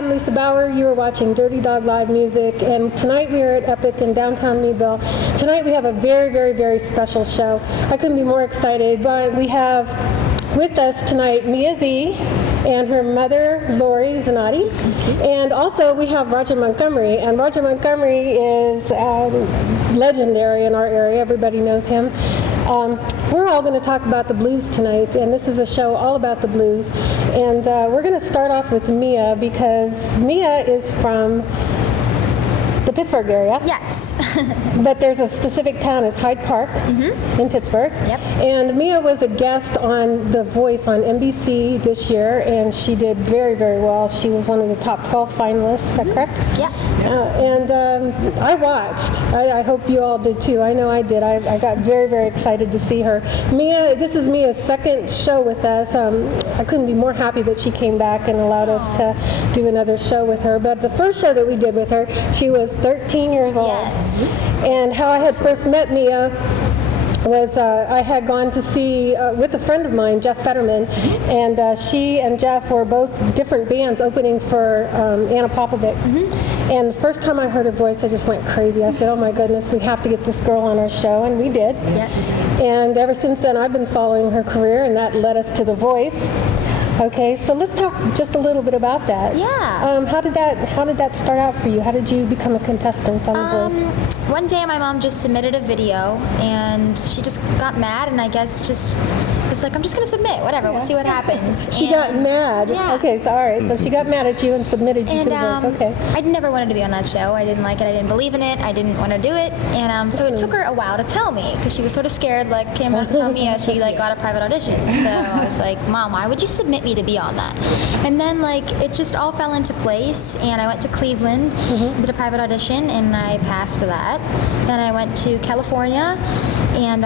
I'm Lisa Bauer. You are watching Dirty Dog Live Music, and tonight we are at Epic in downtown Meadville. Tonight we have a very, very, very special show. I couldn't be more excited. But we have with us tonight Niazi and her mother, Lori Zanotti. And also we have Roger Montgomery. And Roger Montgomery is legendary in our area. Everybody knows him. We're all going to talk about the blues tonight, and this is a show all about the blues. And we're going to start off with Mia, because Mia is from the Pittsburgh area. Yes. But there's a specific town, it's Hyde Park in Pittsburgh. Yep. And Mia was a guest on The Voice on NBC this year, and she did very, very well. She was one of the top 12 finalists, is that correct? Yeah. I watched. I hope you all did too. I know I did. I got very, very excited to see her. Mia, this is Mia's second show with us. I couldn't be more happy that she came back and allowed us to do another show with her. But the first show that we did with her, she was 13 years old. Yes. And how I had first met Mia was I had gone to see with a friend of mine, Jeff Fetterman, and she and Jeff were both different bands opening for Anna Popovic. And the first time I heard her voice, I just went crazy. I said, oh my goodness, we have to get this girl on our show, and we did. Yes. And ever since then, I've been following her career, and that led us to The Voice. Okay, so let's talk just a little bit about that. Yeah. How did that start out for you? How did you become a contestant on The Voice? One day my mom just submitted a video, and she just got mad, and I guess just was like, I'm just going to submit, whatever, we'll see what happens. She got mad? Yeah. Okay, so all right, so she got mad at you and submitted you to The Voice, okay. I never wanted to be on that show. I didn't like it, I didn't believe in it, I didn't want to do it, and so it took her a while to tell me, because she was sort of scared, like, came out to tell me she got a private audition. So I was like, Mom, why would you submit me to be on that? And then it just all fell into place, and I went to Cleveland, did a private audition, and I passed that. Then I went to California and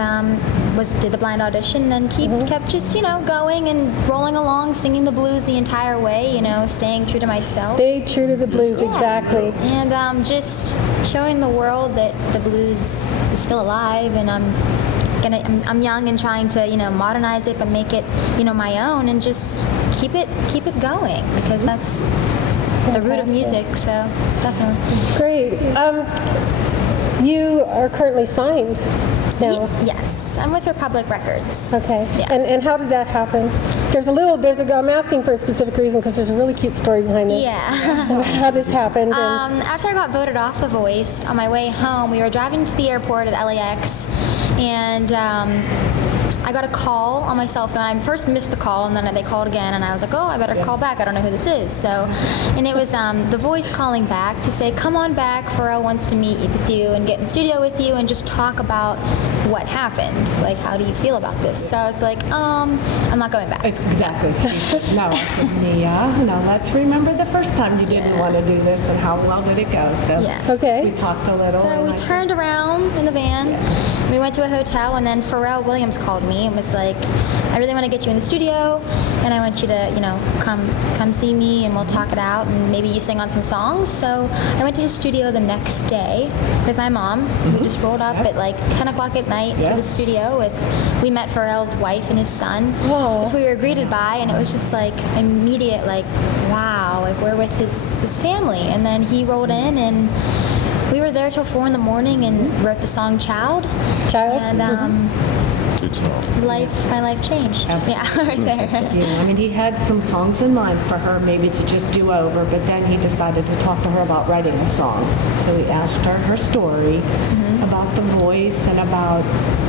did the blind audition, and then kept just going and rolling along, singing the blues the entire way, staying true to myself. Stay true to the blues, exactly. And just showing the world that the blues is still alive, and I'm young and trying to modernize it, but make it my own, and just keep it going, because that's the root of music. So definitely Great. You are currently signed now. Yes, I'm with Republic Records. Okay. Yeah. And how did that happen? I'm asking for a specific reason, because there's a really cute story behind this. Yeah. How this happened. After I got voted off The Voice, on my way home, we were driving to the airport at LAX, and I got a call on my cell phone. I first missed the call, and then they called again, and I was like, oh, I better call back. I don't know who this is. And it was The Voice calling back to say, come on back, Pharrell wants to meet with you and get in the studio with you and just talk about what happened. Like, how do you feel about this? So I was like, I'm not going back. Exactly. She said, no. I said, Nia, no, let's remember the first time you didn't want to do this, and how well did it go? So okay. We talked a little. So we turned around in the van. We went to a hotel, and then Pharrell Williams called me and was like, I really want to get you in the studio, and I want you to, come see me, and we'll talk it out, and maybe you sing on some songs. So I went to his studio the next day with my mom. We just rolled up at 10 o'clock at night to the studio. We met Pharrell's wife and his son. Whoa. So we were greeted by, and it was just immediate, wow, we're with his family. And then he rolled in, and we were there till 4 in the morning and wrote the song Child. And my life changed. Absolutely. Yeah, right there. He had some songs in mind for her maybe to just do over, but then he decided to talk to her about writing a song. So he asked her story about The Voice, and about,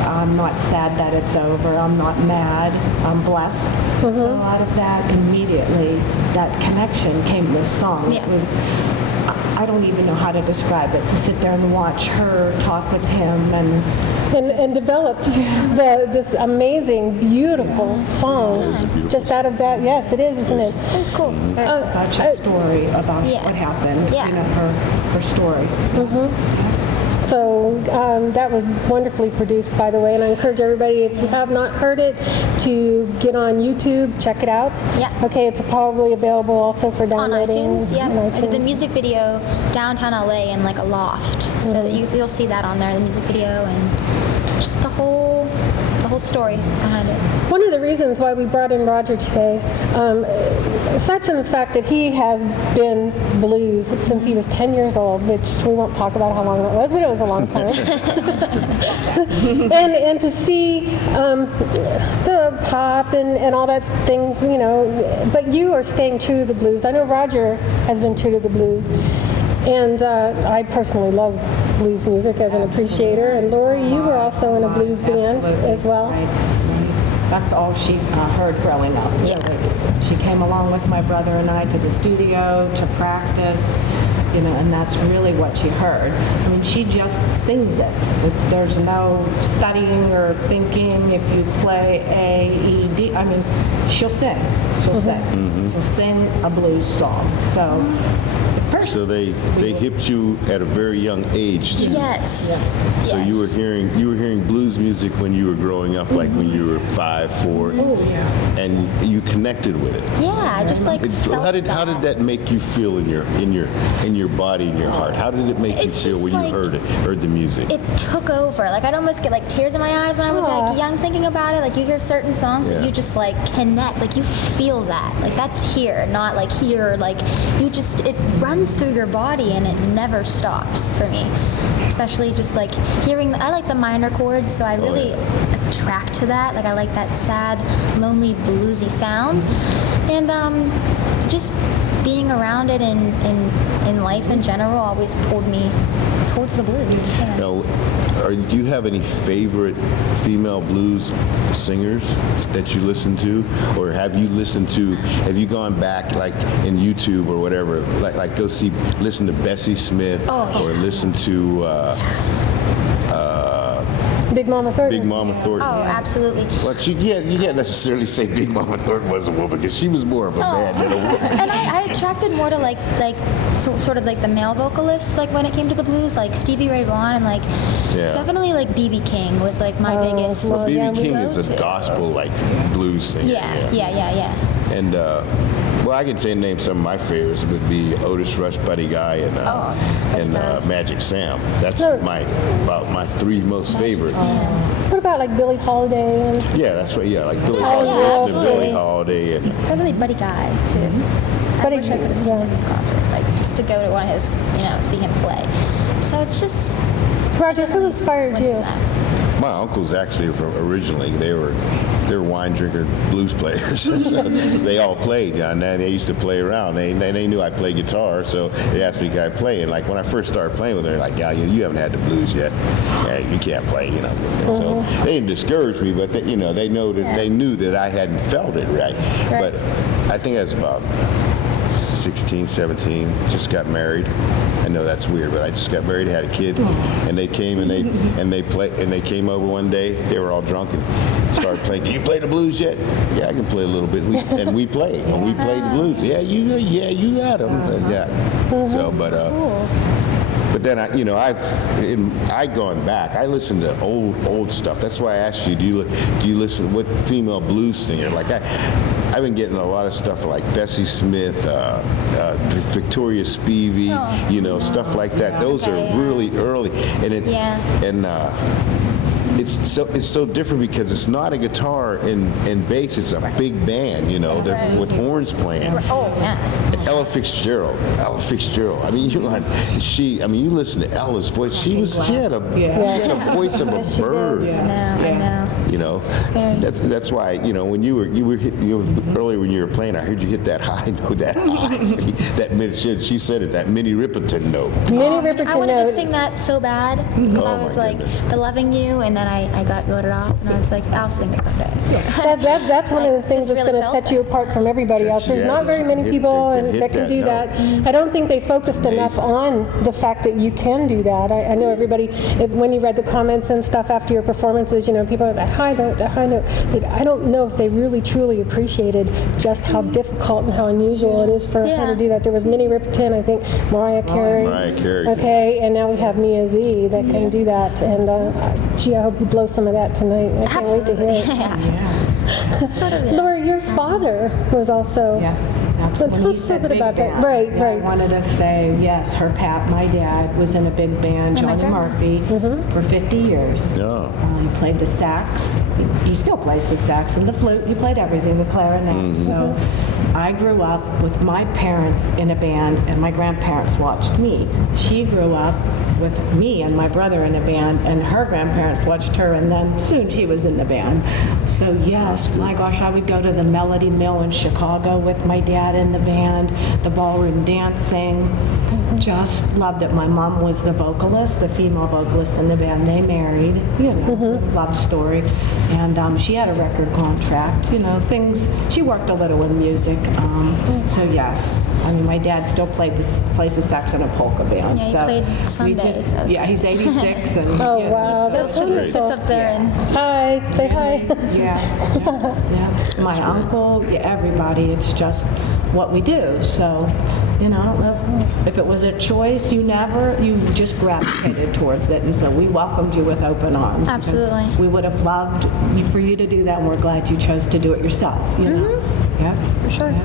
I'm not sad that it's over, I'm not mad, I'm blessed. So out of that, immediately, that connection came this song. Yeah. It was, I don't even know how to describe it, to sit there and watch her talk with him and developed this amazing, beautiful song just out of that. Yes, it is, isn't it? It was cool. It's such a story about what happened. Yeah. Her story. So that was wonderfully produced, by the way, and I encourage everybody, if you have not heard it, to get on YouTube, check it out. Yeah. Okay, it's probably available also for downloading. On iTunes, yeah. On I did the iTunes. music video downtown LA in a loft, so that you'll see that on there, the music video, and just the whole story behind it. One of the reasons why we brought in Roger today, aside from the fact that he has been blues since he was 10 years old, which we won't talk about how long that was, but it was a long time. and to see the pop and all that things, you know, but you are staying true to the blues. I know Roger has been true to the blues. And I personally love blues music as an appreciator. And Lori, you were also in a blues band as well. Right. That's all she heard growing up. Yeah. She came along with my brother and I to the studio to practice, you know, and that's really what she heard. I mean, she just sings it. There's no studying or thinking. If you play A, E, D, I mean, she'll sing. She'll sing. She'll sing a blues song. So they hipped you at a very young age too. Yes. So Yes. you were hearing blues music when you were growing up, like when you were 5, 4, and you connected with it. Yeah, I just like felt How did that make you feel in your body, in your heart? How did it make you It's feel just when you like- heard the music? It took over. Like I'd almost get like tears in my eyes when I was Aw. like young thinking about it. Like you hear certain songs that Yeah. you just like connect. Like you feel that. Like that's here, not like here. Like you just it runs through your body and it never stops for me. Especially just like hearing. I like the minor chords, so I really attract to that. Like I like that sad, lonely, bluesy sound, and just being around it in life in general always pulled me towards the blues. Yeah. Now, do you have any favorite female blues singers that you listen to, or have you gone back like in YouTube or whatever, like listen to Bessie Smith, or listen to Big Mama Thornton. Big Mama Thornton? Oh, absolutely. Well, you can't necessarily say Big Mama Thornton was a woman, because she was more of a man than a woman. And I attracted more to sort of like the male vocalists, like when it came to the blues, like Stevie Ray Vaughan and like definitely like B.B. King was like my biggest. well, B.B. yeah, King is a go-to. gospel like blues singer. Yeah. And well, I can name some of my favorites. It would be Otis Rush, Buddy Guy, and Magic Sam. That's So- about my 3 most favorites. What about like Billie Holiday? And Yeah, that's what. Yeah, like Billie Oh, Holiday. yeah, Listen to absolutely. Billie Holiday and Definitely Buddy Guy too. Buddy- I wish I could have seen him in concert, like just to go to one of his, see him play. So it's just Roger, who inspired went you? from that. my uncles actually originally they were wine drinker blues players. So they all played, and they used to play around. They knew I played guitar, so they asked me could I play. And like when I first started playing with them, they're like, "Yeah, you haven't had the blues yet. Yeah, you can't play." So they didn't discourage me, but they knew that I hadn't felt it right. But I think I was about 16, 17, just got married. I know that's weird, but I just got married, had a kid, and they came and they came over one day. They were all drunk and started playing. Can you play the blues yet? Yeah, I can play a little bit. And we played. And we played the blues. Yeah, you got them. So, but then I've gone back. I listen to old stuff. That's why I asked you, do you listen? What female blues singer? Like I've been getting a lot of stuff like Bessie Smith, Victoria Spivey, stuff like that. Those are really early, and it's so different because it's not a guitar and bass. It's a big band, with horns playing. Oh yeah. Ella Fitzgerald. I mean, you listen to Ella's voice. She had a voice of a bird. I know. That's why when you were earlier when you were playing, I heard you hit that high note, that she said it, that Minnie Riperton note. Minnie Riperton I wanted note. to sing that so bad because Oh, I was my like goodness. the loving you, and then I got voted off, and I was like, I'll sing it someday. That's one of the things Just that's really going to felt set you apart from everybody else. There's not very many people that can do that. I don't think they focused enough on the fact that you can do that. I know everybody, when you read the comments and stuff after your performances, people are that high note. I don't know if they really truly appreciated just how difficult and how unusual it is for her to do that. There was Minnie Riperton, I think, Mariah Carey. Okay, and now we have Niazi that can do that. And gee, I hope you blow some of that tonight. I can't wait to hear it. Sort of. Laura, your father was also. Yes, So absolutely. tell He us a said bit big about that. band. Right. I wanted to say, yes, my dad was in a big band, And my Johnny Murphy, for 50 years. Yeah. He played the sax. He still plays the sax and the flute. He played everything, the clarinet. So I grew up with my parents in a band, and my grandparents watched me. She grew up with me and my brother in a band, and her grandparents watched her, and then soon she was in the band. So yes, my gosh, I would go to the Melody Mill in Chicago with my dad in the band, the ballroom dancing. Just loved it. My mom was the vocalist, the female vocalist in the band. They married, love story. And she had a record contract, things. She worked a little in music. So yes, I mean, my dad still plays the sax in a polka band. Yeah, he so played Sundays. he's 86. And Oh, yeah, wow. Still That's sits wonderful. up there and Hi, say hi. Yeah. My uncle, everybody. It's just what we do. So, I don't know if it was a choice. You just gravitated towards it, and so we welcomed you with open arms. because Absolutely. We would have loved for you to do that, and we're glad you chose to do it yourself. Yeah, for sure. Yeah.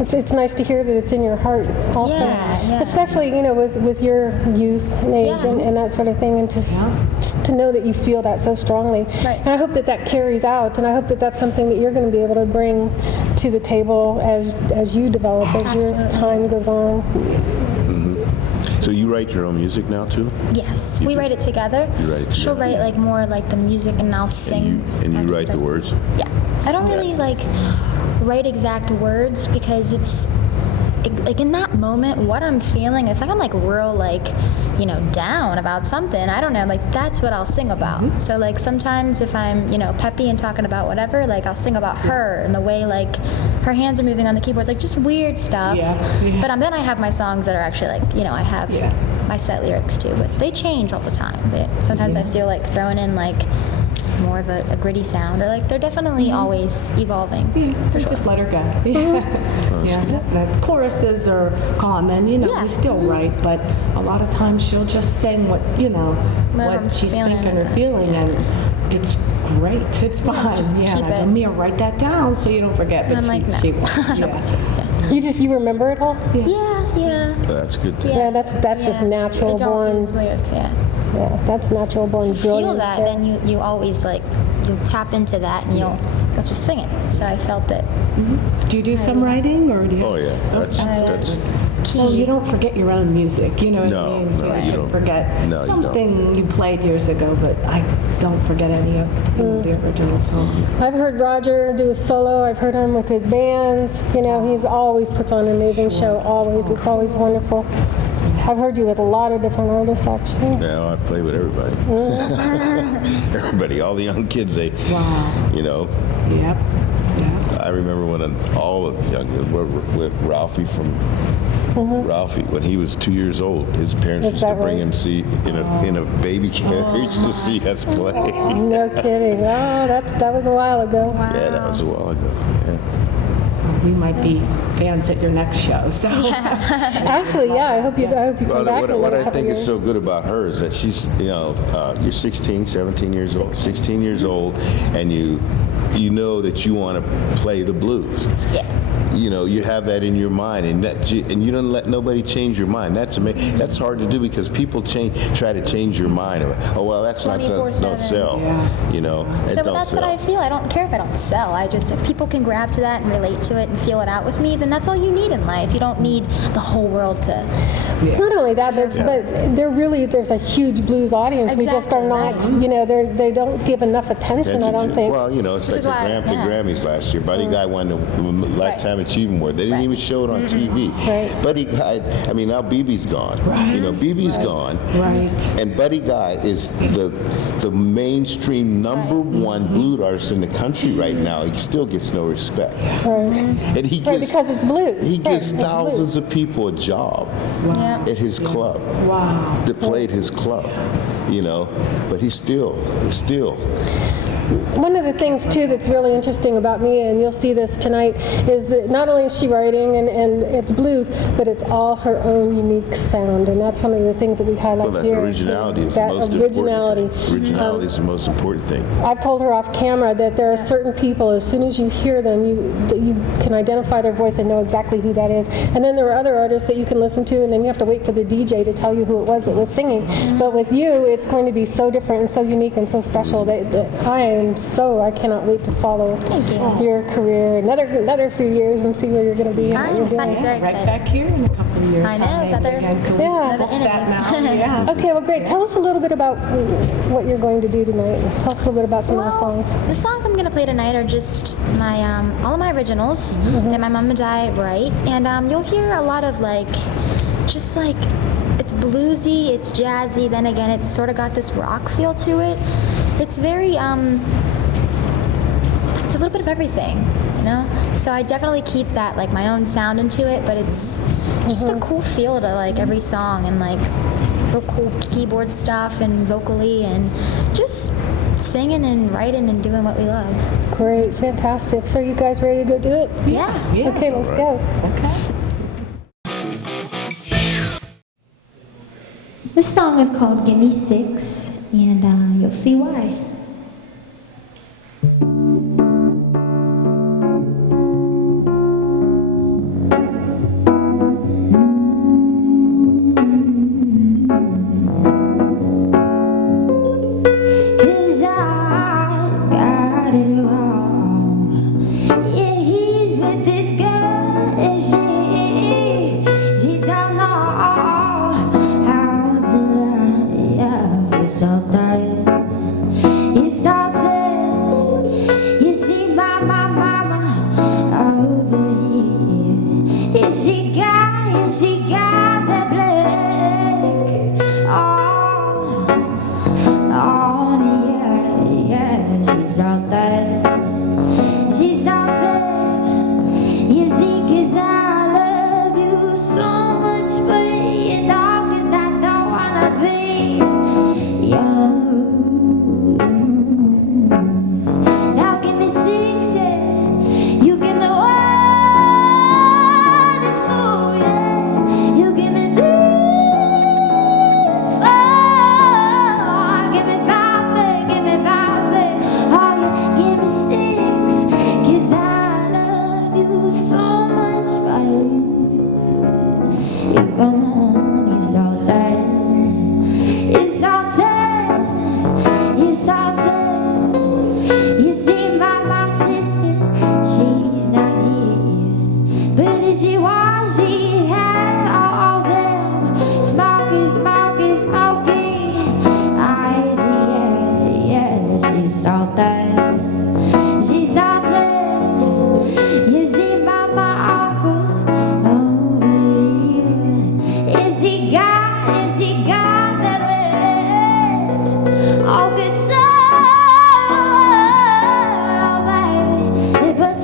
It's nice to hear that it's in your heart also. Yeah. Especially, with your youth and age Yeah. and that sort of thing, and to know that you feel that so strongly. Right. And I hope that carries out, and I hope that that's something that you're going to be able to bring to the table as you develop, as your Absolutely. time goes on. So you write your own music now too? Yes, You we do. write it together. You write it She'll together. write more the music, and I'll sing. And you I just write the start words? singing. Yeah, I don't really write exact words because it's in that moment what I'm feeling. If I'm real down about something, I don't know, that's what I'll sing about. So sometimes if I'm peppy and talking about whatever, I'll sing about her and the way her hands are moving on the keyboards, just weird stuff. Yeah. But then I have my songs that are actually I have my set lyrics too, but they change all the time. Sometimes I feel throwing in more of a gritty sound, or they're definitely always evolving. For sure. Just let her go. The choruses are common, Yeah. we still write, but a lot of times she'll just sing what I'm she's feeling thinking at or the- feeling, and it's great. It's fun. just keep and I go, it. Mia, write that down so you don't forget. But And I'm no. she I don't want to. You remember it all? Yeah. Oh, that's good too. Yeah, that's just natural I don't born. use lyrics, yeah. Yeah, that's natural born You feel brilliance that, there. then you always you tap into that, and you'll just sing it. So I felt that. Do you do some writing, or do you? Oh yeah, that's So you don't forget your own music, you know what No, I mean? So no, you I don't. forget No, you don't. something you played years ago, but I don't forget any of the original songs. I've heard Roger do a solo. I've heard him with his bands. He's always puts on an amazing show. Always, it's always wonderful. I've heard you with a lot of different artists, actually. I play with everybody. Everybody, all the young kids. Wow. Yep. I remember when all the young with Ralphie from Ralphie when he was 2 years old. His parents Is used to that bring right? him in a baby carriage to see us play. No kidding. Oh, that was a while ago. Yeah, that was a while ago. Yeah. We might be fans at your next show, so. Actually, yeah. I hope you come back in What another I couple think years. is so good about her is that she's, you're 16, 17 years old, 16 years old, and you know that you want to play the blues. Yeah. You have that in your mind, and you don't let nobody change your mind. That's amazing. That's hard to do because people try to change your mind. Oh well, that's not don't 24/7. sell. Yeah. It So don't that's sell. what I feel. I don't care if I don't sell. If people can grab to that and relate to it and feel it out with me, then that's all you need in life. You don't need the whole world to. Not only that, but there's a huge blues audience. We just are Exactly, not, they don't give enough attention, I don't think. Well, it's like is why, the Grammys last year. Buddy Guy won the Lifetime Achievement Award. They didn't even show it on TV. Right. Buddy Guy, now BB's gone. Right. BB's gone. Right. And Buddy Guy is the mainstream number one blues artist in the country right now. He still gets no respect. Right. And he Right, gives, because it's blues. he Right, gives it's thousands blues. of people a job Yeah. at his club Wow. that played his club. But he's still. One of the things, too, that's really interesting about Mia, and you'll see this tonight, is that not only is she writing and it's blues, but it's all her own unique sound. And that's one of the things that we highlight Well, that here. originality is That the most originality. important thing. Originality is the most important thing. I've told her off camera that there are certain people, as soon as you hear them, you can identify their voice and know exactly who that is. And then there are other artists that you can listen to, and then you have to wait for the DJ to tell you who it was that was singing. But with you, it's going to be so different and so unique and so special that I I cannot wait to follow Thank you. your career another few years and see where you're going to be. and what I'm you're excited. doing. Very Right excited. back here in a couple of years. I know, maybe another- again. Could we Yeah. book Another that interview. now? Yeah. Okay, well, great. Tell us a little bit about what you're going to do tonight. Tell us a little bit about some of the songs. The songs I'm gonna play tonight are just my all of my originals that my mom and dad write, and you'll hear a lot of just it's bluesy, it's jazzy. Then again, it's sort of got this rock feel to it. It's very it's a little bit of everything, you know. So I definitely keep that my own sound into it, but it's just a cool feel to every song and real cool keyboard stuff and vocally and just singing and writing and doing what we love. Great, fantastic. So you guys ready to go do it? Yeah. Yeah. Okay, let's go. Okay. This song is called Gimme Six, and you'll see why. Cause I got it wrong. Yeah, he's with this girl and she don't know how to love. It's all tired. It's all tired. You see my mama over here. Yeah, she got that black. Oh, yeah, she's out there. She's out there. You see, 'cause I love you so much, but you know, 'cause I don't wanna be yours. Now give me six, yeah. You give me one and two, yeah. You give me three, four. Give me five, babe. Oh, yeah, give me six, 'cause I love you so much, babe. You come on, it's all that. It's all that. It's all that. You see, my sister, she's not here. But if she was, she'd have all them smoky eyes. Yeah, she's all that. She's all that. You see, my uncle over here. Is he got that way? Oh, good soul, baby. But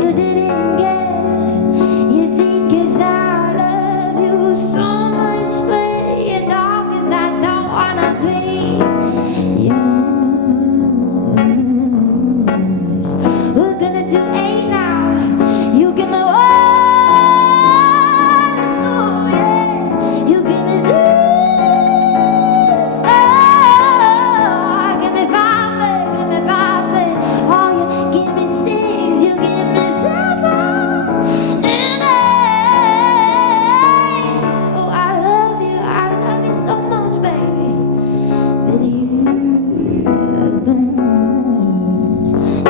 you didn't get it. You see, 'cause I love you so much, but you know, 'cause I don't wanna be yours. We're gonna do 8 now. You give me 1 and 2, yeah. You give me 3, 4. Give me 5, babe. Oh, you give me 6. You give me 7 and 8. Oh, I love you so much, baby. But you gone.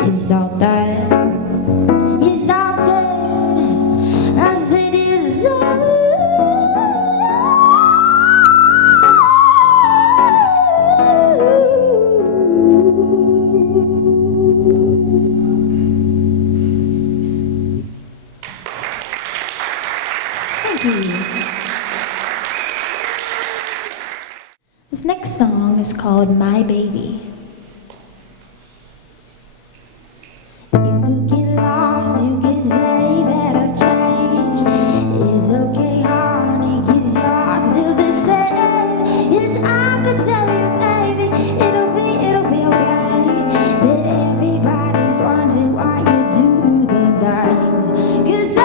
It's all that. It's all that. I said it's all. Thank you. This next song is called My Baby. You could get lost, you could say that I've changed. It's okay, honey, 'cause you're still the same. Yes, I could tell you, baby, it'll be okay. But everybody's wondering why you do them things. 'Cause I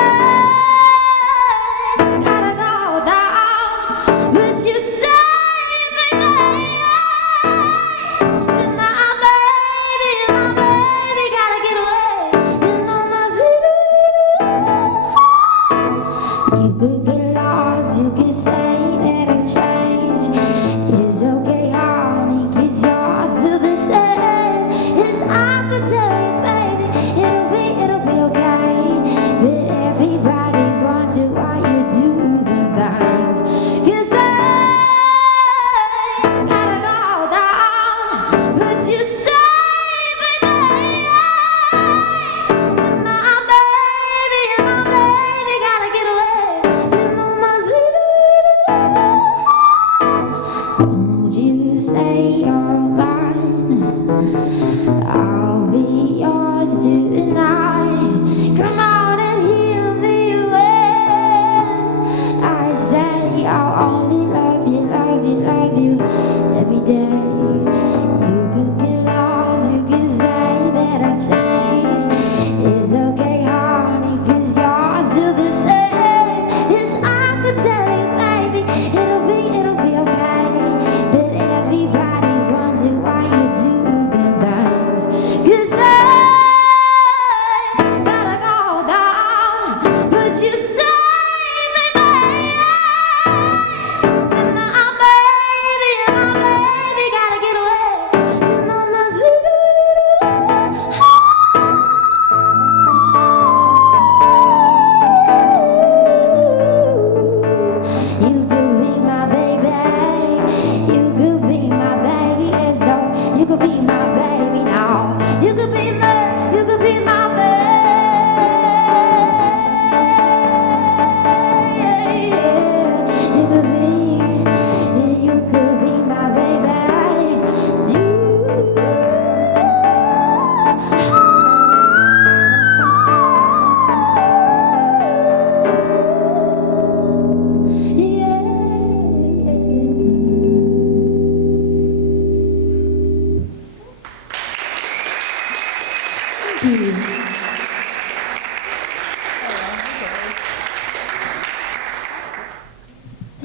gotta go down, but you say, baby, but my baby gotta get away. You know my sweet. You could get lost, you could say that I've changed. It's okay, honey, 'cause you're still the same.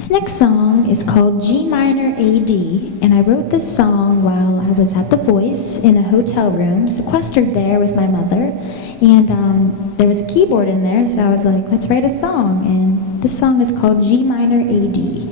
This next song is called G minor AD, and I wrote this song while I was at The Voice in a hotel room, sequestered there with my mother, and there was a keyboard in there, so I was like, let's write a song, and this song is called G minor AD.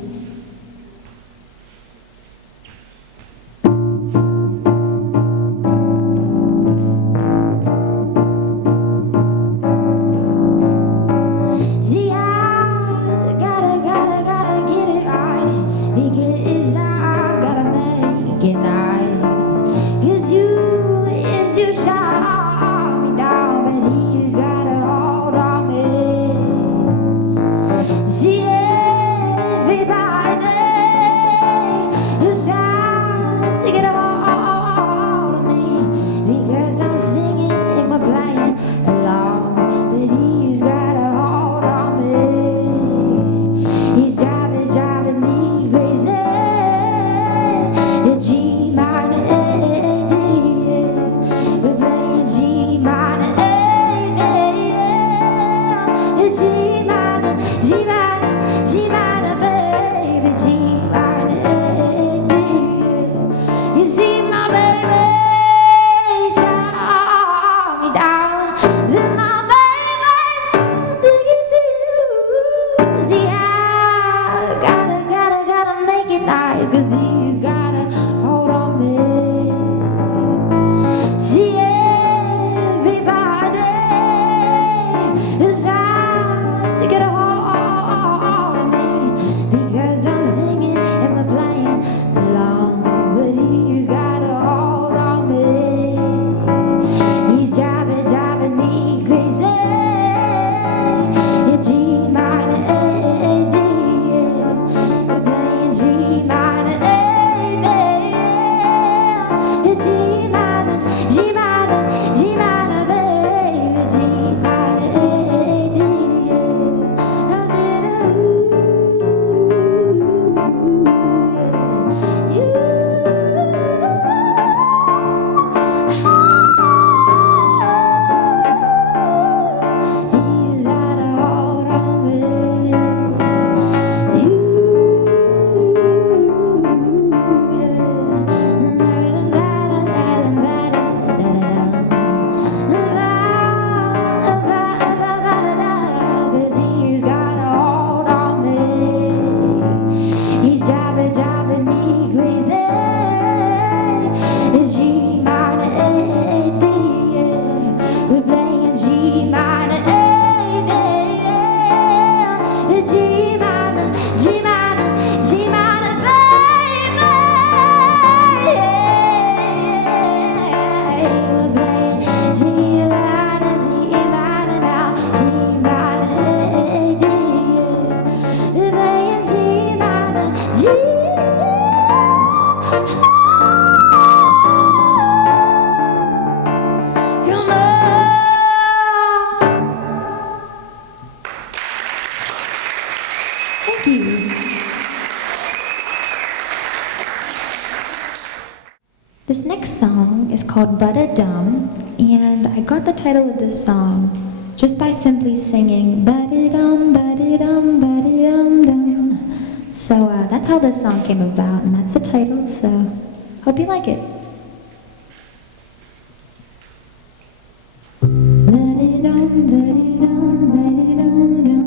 This next song is called Ba-da-dum, and I got the title of this song just by simply singing ba-da-dum, ba-da-dum, ba-da-dum-dum. So that's how this song came about, and that's the title, so hope you like it. Ba-da-dum, ba-da-dum, ba-da-dum-dum.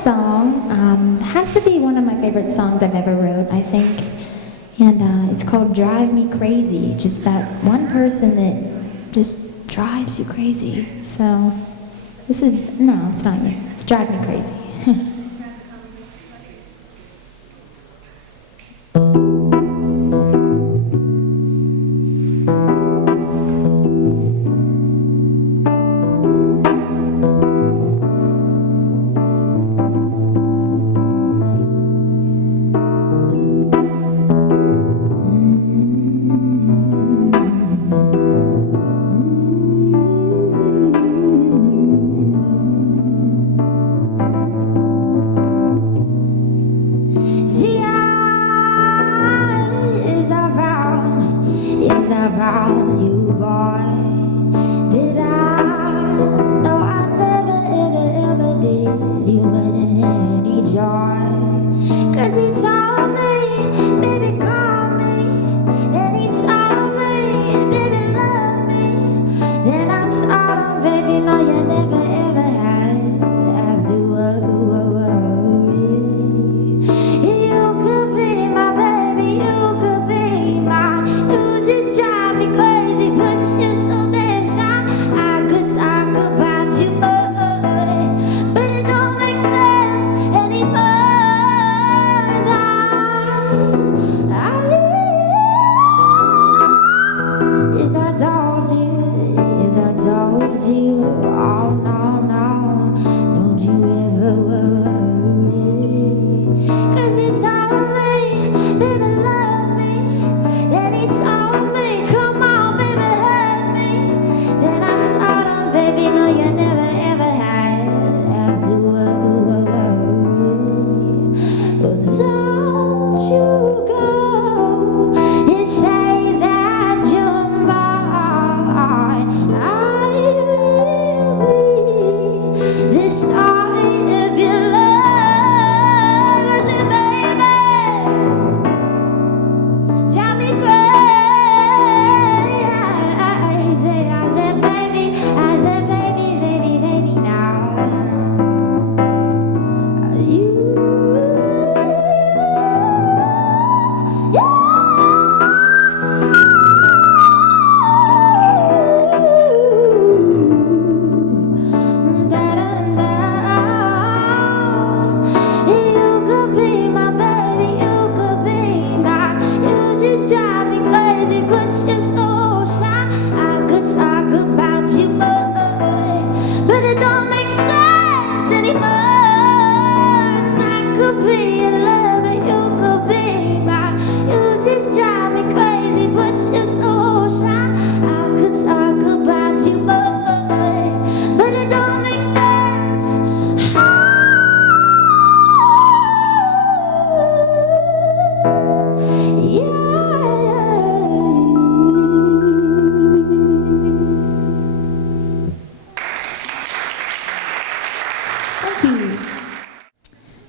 song has to be one of my favorite songs I've ever wrote, I think. And it's called Drive Me Crazy. Just that one person that just drives you crazy. So this is, no, it's not you. It's Drive Me Crazy.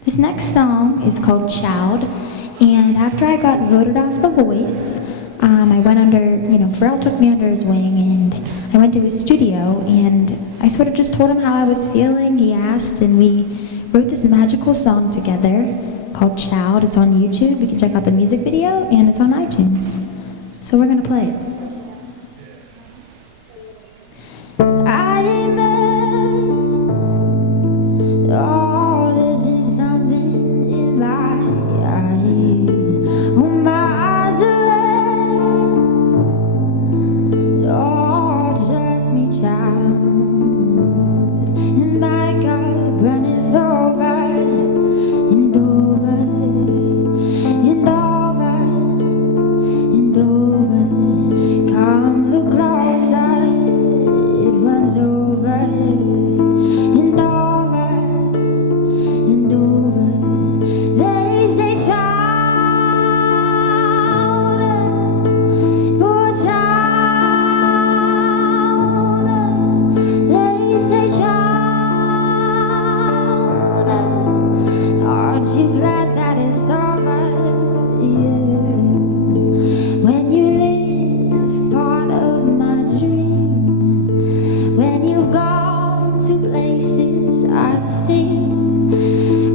This next song is called Child, and after I got voted off The Voice, I went under, Pharrell took me under his wing, and I went to his studio, and I sort of just told him how I was feeling. He asked, and we wrote this magical song together called Child. It's on YouTube. You can check out the music video, and it's on iTunes. So we're gonna play it. When you've gone to places I seen,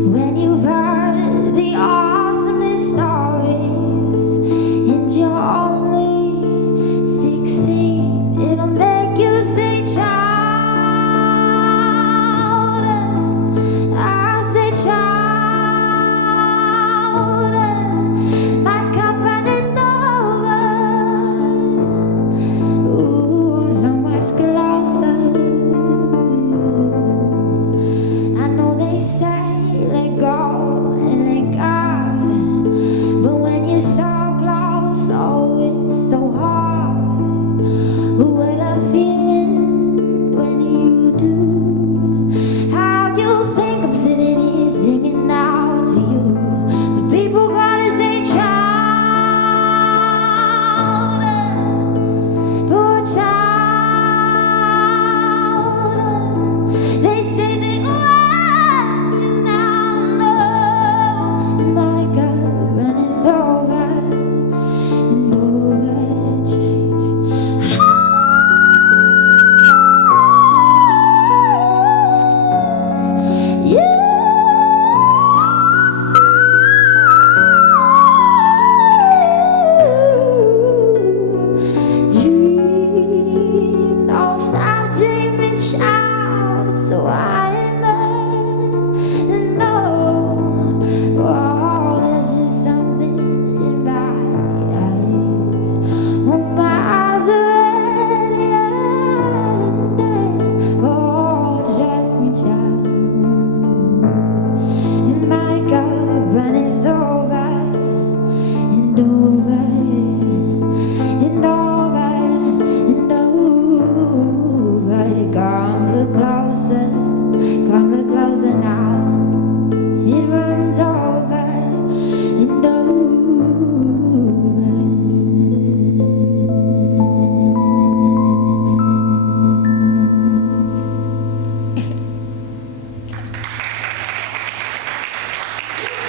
it runs over and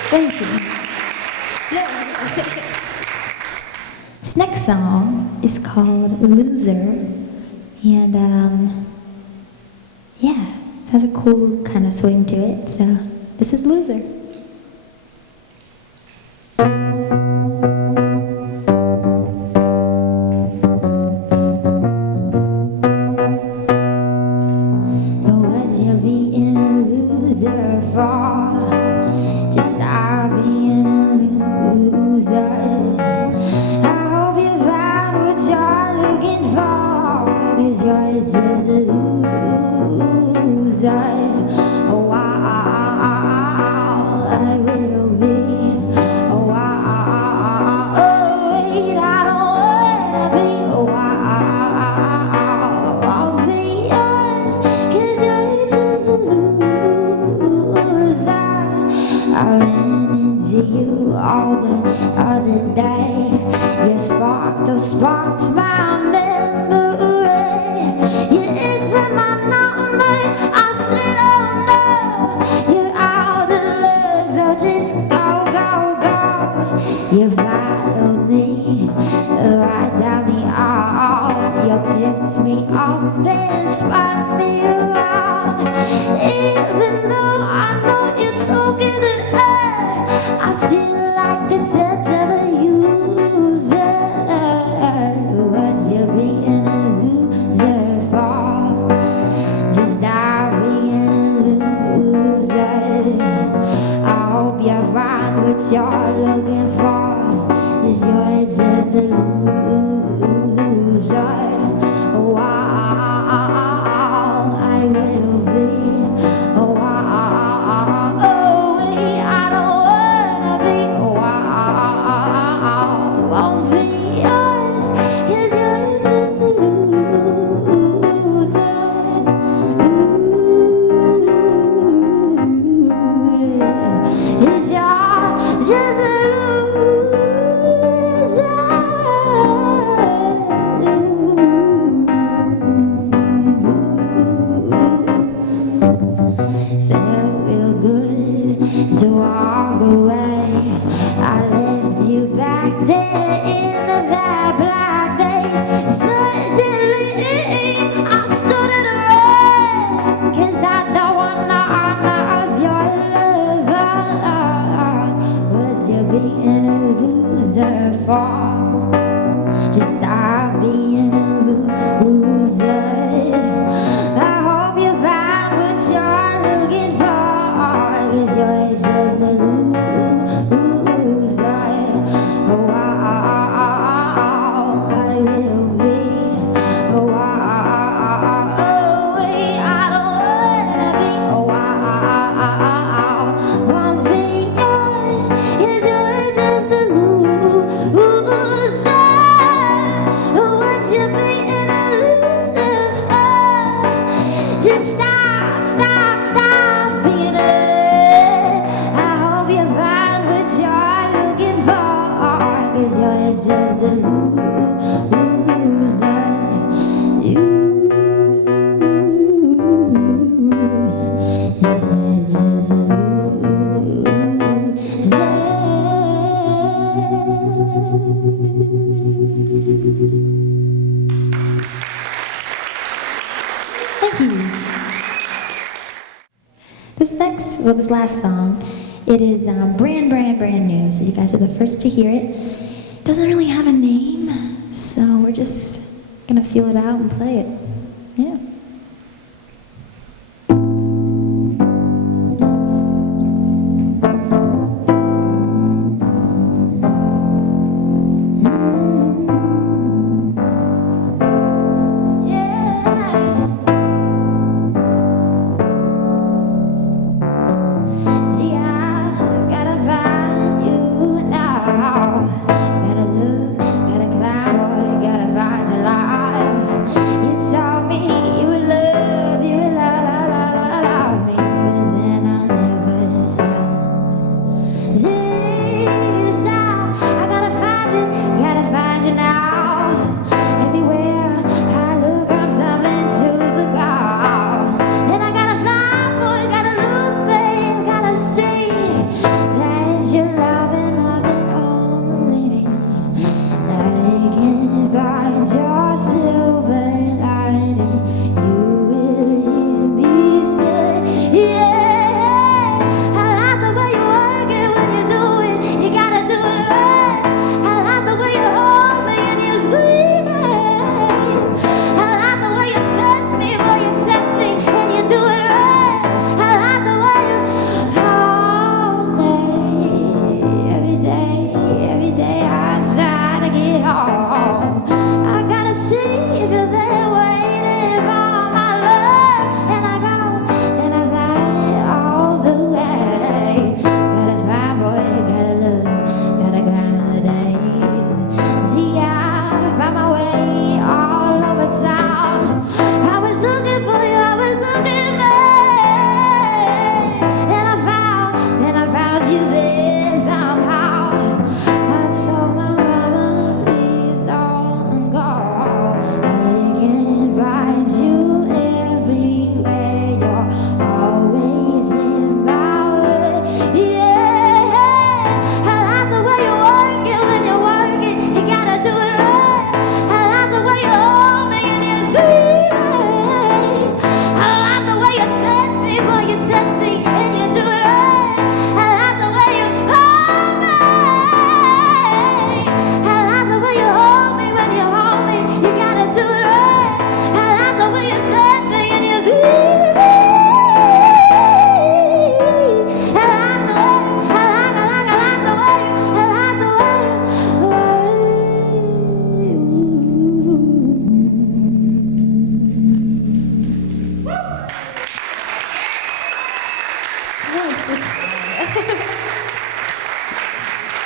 Thank you. This next song is called Loser, and yeah, it has a cool kind of swing to it, so this is Loser. What's you being a loser for? Just stop being a loser. I hope you find what you're looking for, 'cause you're just a loser. Oh, I will be. Oh, wait, I don't wanna be. Oh, I'll be yours, 'cause you're just a loser. I ran into you all the other day. You sparked those sparks my memory. You whispered my number. I said, oh no, you're out of luck, so just go, go, go. You followed me right down the aisle. You picked me up and spun me around. Even though I know you're talking to her, I still like the touch of a user. What you being a loser for? Just stop being a loser. I hope you find what you're looking for, 'cause you're just a loser. Oh, I will be. Oh, wait, I don't wanna be. Oh, won't be yours, 'cause you're just a loser. Ooh, 'cause you're just a Felt real good to walk away. I left you back there in the bad black days. Suddenly I stood in the rain, 'cause I don't want none of your love. Was you being a loser for? Just stop being a loser. I hope you find what you're looking for, 'cause you're just a loser. Oh, I will be. Oh, wait, I don't wanna be. Oh, won't be yours, 'cause you're just a loser. What you being a loser for? Just stop being a. I hope you find what you're looking for, 'cause you're just a loser. You're just a Thank you. This last song, it is brand new, so you guys are the first to hear it. It doesn't really have a name, so we're just gonna feel it out and play it. Yeah. See, I gotta find you now. Gotta look, gotta climb, boy, gotta find your life. You told me you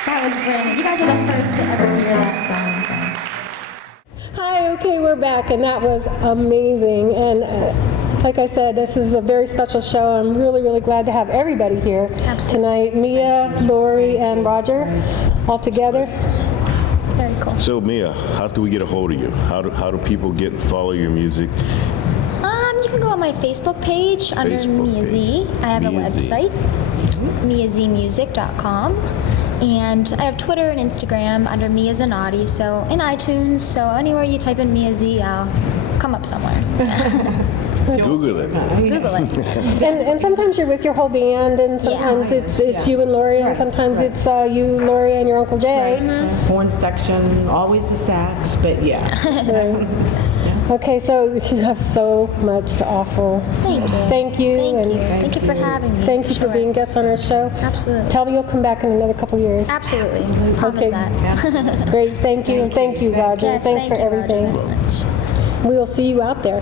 That was brilliant. You guys were the first to ever hear that song. So. Hi, okay, we're back, and that was amazing. And like I said, this is a very special show. I'm really, really glad to have everybody here tonight. Mia, Lori, and Roger all together. Very cool. So Mia, how do we get a hold of you? How do people follow your music? You can go on my Facebook page under Facebook Niazi. page. I have a Niazi. website, niazimusic.com. And I have Twitter and Instagram under Mia Zanotti, so in iTunes, so anywhere you type in Niazi, I'll come up somewhere. Google it. Google it. And sometimes you're with your whole band, and sometimes it's you and Lori, and sometimes it's you, Lori, and your Uncle Jay. Horn section, always the sax, but yeah. Okay, so you have so much to offer. Thank you. Thank you. Thank and you. Thank you for having me. Thank you for being guests on our show. Absolutely. Tell me you'll come back in another couple years. Absolutely. Promise Okay. that. Great, thank you, and thank you, Roger. Yes, Thanks thank for you, Roger, everything. very much. We will see you out there.